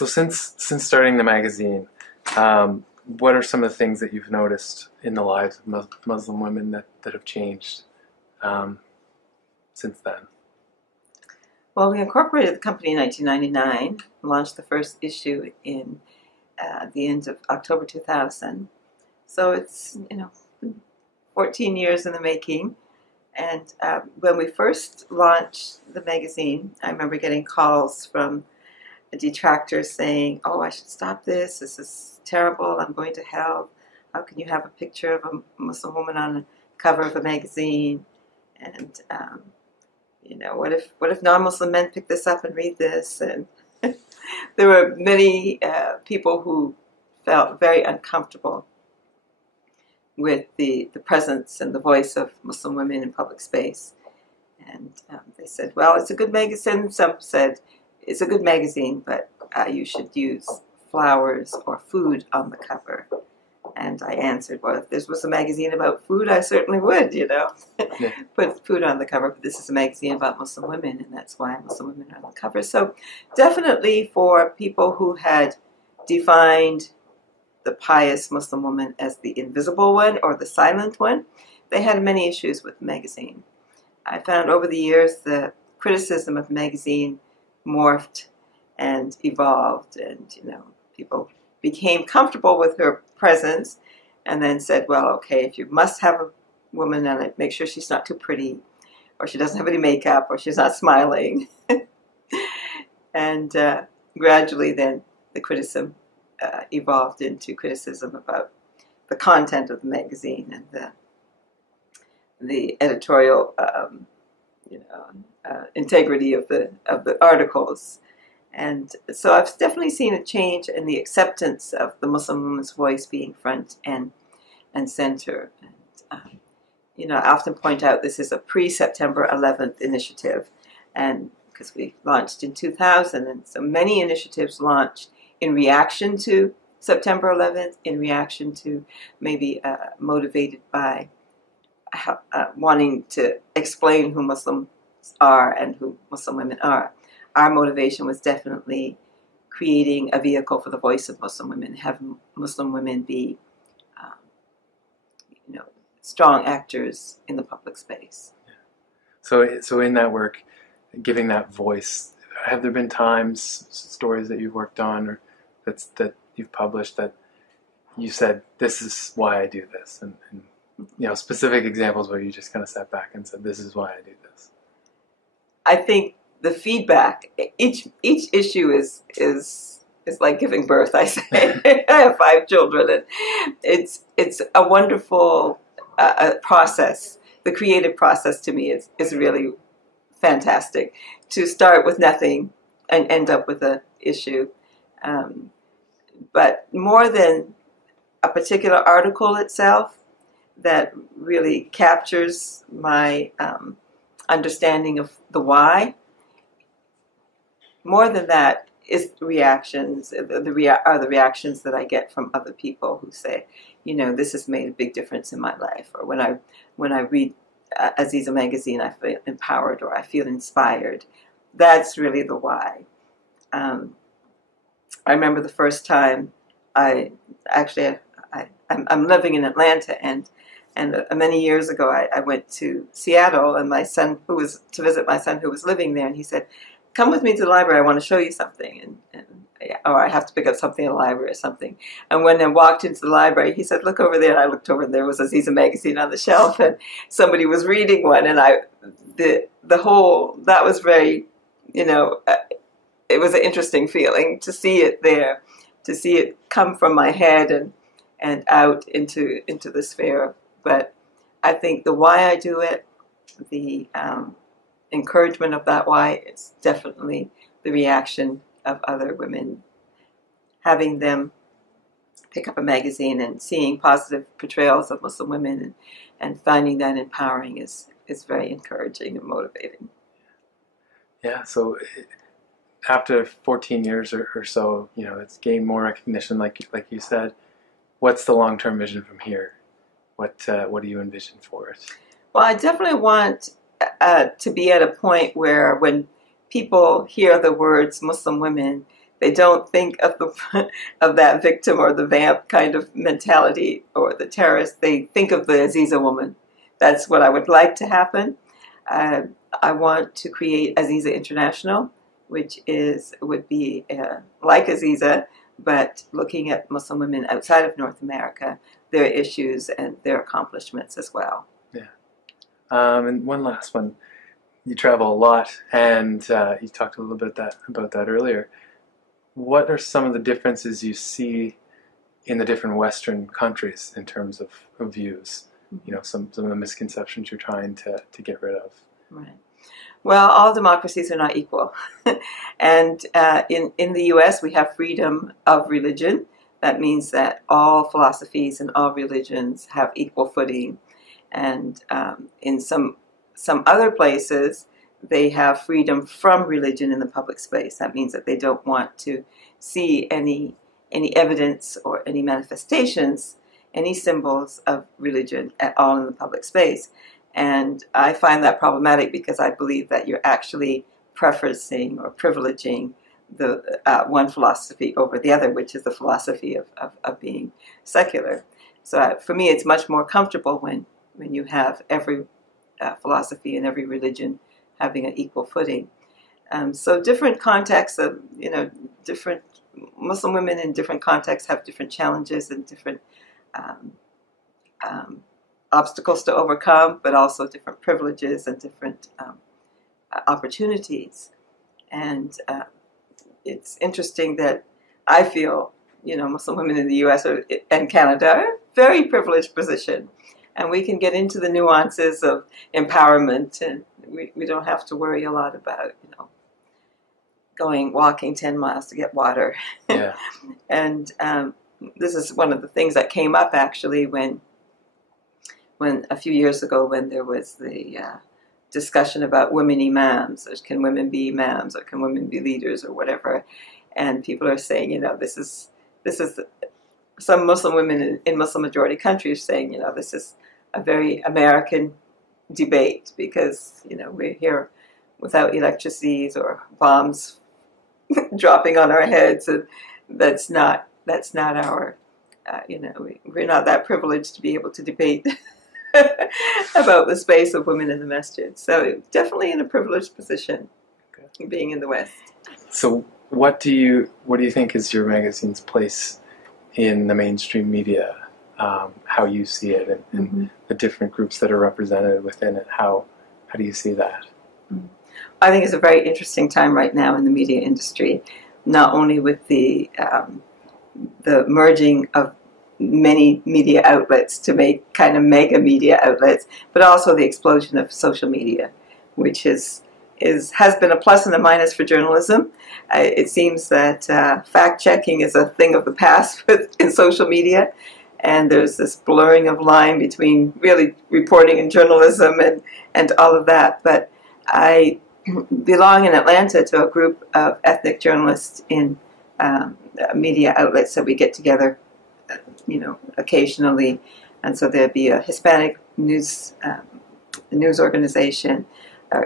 So since starting the magazine, what are some of the things that you've noticed in the lives of Muslim women that have changed since then? Well, we incorporated the company in 1999, launched the first issue in the end of October 2000. So it's, 14 years in the making. And when we first launched the magazine, I remember getting calls from detractors saying, "Oh, I should stop this. This is terrible. I'm going to hell. How can you have a picture of a Muslim woman on the cover of a magazine? And what if non-Muslim men pick this up and read this?" And there were many people who felt very uncomfortable with the presence and the voice of Muslim women in public space. And they said, "Well, it's a good magazine." Some said, "It's a good magazine, but you should use flowers or food on the cover." And I answered, "Well, if this was a magazine about food, I certainly would, Yeah. put food on the cover. But this is a magazine about Muslim women, and that's why Muslim women are on the cover." So definitely for people who had defined the pious Muslim woman as the invisible one or the silent one, they had many issues with the magazine. I found over the years the criticism of the magazine morphed and evolved, and people became comfortable with her presence and then said, "Well, okay, if you must have a woman on it, make sure she's not too pretty, or she doesn't have any makeup, or she's not smiling." And gradually then the criticism evolved into criticism about the content of the magazine and the editorial integrity of the articles. And so I've definitely seen a change in the acceptance of the Muslim woman's voice being front and center. And, I often point out this is a pre-September 11th initiative, and because we launched in 2000, and so many initiatives launched in reaction to September 11th, in reaction to maybe motivated by wanting to explain who Muslims are and who Muslim women are. Our motivation was definitely creating a vehicle for the voice of Muslim women, have Muslim women be, strong actors in the public space. So in that work, giving that voice, have there been times, stories that you've worked on or that you've published that you said, "This is why I do this," and specific examples where you just kind of sat back and said, "This is why I do this"? I think the feedback, each issue is like giving birth. I say I have 5 children, and it's a wonderful process. The creative process to me is really fantastic. To start with nothing and end up with an issue, but more than a particular article itself that really captures my understanding of the why. More than that is reactions. Are the reactions that I get from other people who say, "This has made a big difference in my life," or when I read Azizah Magazine, I feel empowered or I feel inspired. That's really the why. I remember the first time I'm living in Atlanta, and many years ago I went to Seattle, and my son to visit my son who was living there, and he said, "Come with me to the library, I want to show you something," or I have to pick up something in the library or something. And when I walked into the library, he said, "Look over there," and I looked over, and there was Azizah Magazine on the shelf, and somebody was reading one, and that was very, it was an interesting feeling to see it there, to see it come from my head and out into the sphere. But I think the why I do it, the encouragement of that why, is definitely the reaction of other women. Having them pick up a magazine and seeing positive portrayals of Muslim women and finding that empowering is very encouraging and motivating. Yeah, so after 14 years or so, it's gained more recognition, like you said. What's the long-term vision from here? What do you envision for it? Well, I definitely want to be at a point where when people hear the words Muslim women, They don't think of the of that victim or the vamp kind of mentality or the terrorist. They think of the Azizah woman. That's what I would like to happen. I want to create Azizah International, which would be like Azizah, but looking at Muslim women outside of North America, their issues and their accomplishments as well. Yeah. And one last one. You travel a lot, and you talked a little bit about that earlier. What are some of the differences you see in the different Western countries in terms of views? You know, some of the misconceptions you're trying to get rid of. Right. Well, all democracies are not equal. And in the U.S., we have freedom of religion. That means that all philosophies and all religions have equal footing. And in some other places, they have freedom from religion in the public space. That means that they don't want to see any evidence or any manifestations, any symbols of religion at all in the public space. And I find that problematic because I believe that you're actually preferencing or privileging the one philosophy over the other, which is the philosophy of being secular. So for me, it's much more comfortable when you have every philosophy and every religion having an equal footing. So different contexts of, different Muslim women in different contexts have different challenges and different obstacles to overcome, but also different privileges and different opportunities. And it's interesting that I feel, Muslim women in the U.S. and Canada are in a very privileged position. And we can get into the nuances of empowerment, and we don't have to worry a lot about, walking 10 miles to get water. Yeah. And this is one of the things that came up actually when a few years ago when there was the discussion about women imams, or can women be imams, or can women be leaders, or whatever. And people are saying, this is some Muslim women in Muslim majority countries saying, this is a very American debate because, we're here without electricities or bombs dropping on our heads. And that's not our, we're not that privileged to be able to debate about the space of women in the masjid. So definitely in a privileged position, being in the West. So what do you think is your magazine's place in the mainstream media? How you see it and the different groups that are represented within it. How do you see that? I think it's a very interesting time right now in the media industry, not only with the merging of many media outlets to make kind of mega media outlets, but also the explosion of social media, which has been a plus and a minus for journalism. It seems that fact-checking is a thing of the past in social media, and there's this blurring of line between really reporting and journalism and all of that. But I belong in Atlanta to a group of ethnic journalists in media outlets that we get together, occasionally. And so there'd be a Hispanic news organization,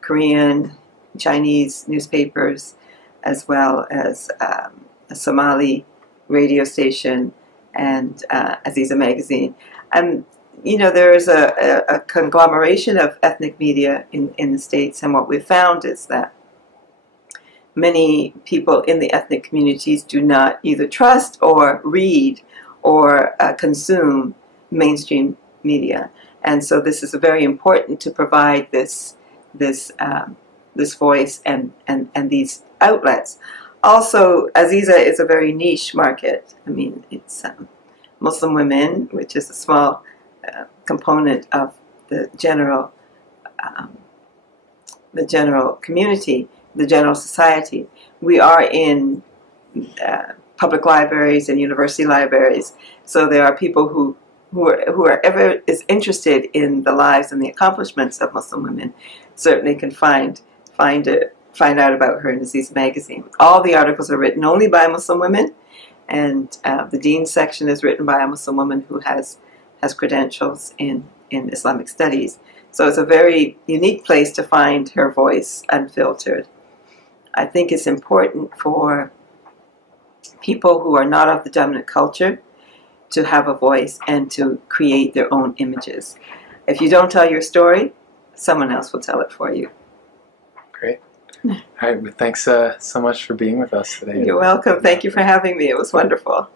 Korean, Chinese newspapers, as well as a Somali radio station, and Azizah Magazine. And, there is a conglomeration of ethnic media in the States, and what we've found is that many people in the ethnic communities do not either trust or read or consume mainstream media. And so this is very important to provide this voice and these outlets. Also, Azizah is a very niche market. I mean, it's Muslim women, which is a small component of the general community, the general society. We are in public libraries and university libraries, so there are people who are ever is interested in the lives and the accomplishments of Muslim women certainly can find out about her in Azizah Magazine. All the articles are written only by Muslim women, and the Dean's section is written by a Muslim woman who has credentials in Islamic studies. So it's a very unique place to find her voice unfiltered. I think it's important for people who are not of the dominant culture to have a voice and to create their own images. If you don't tell your story, someone else will tell it for you. Great. All right. Well, thanks so much for being with us today. You're welcome. Thank you for having me. It was wonderful.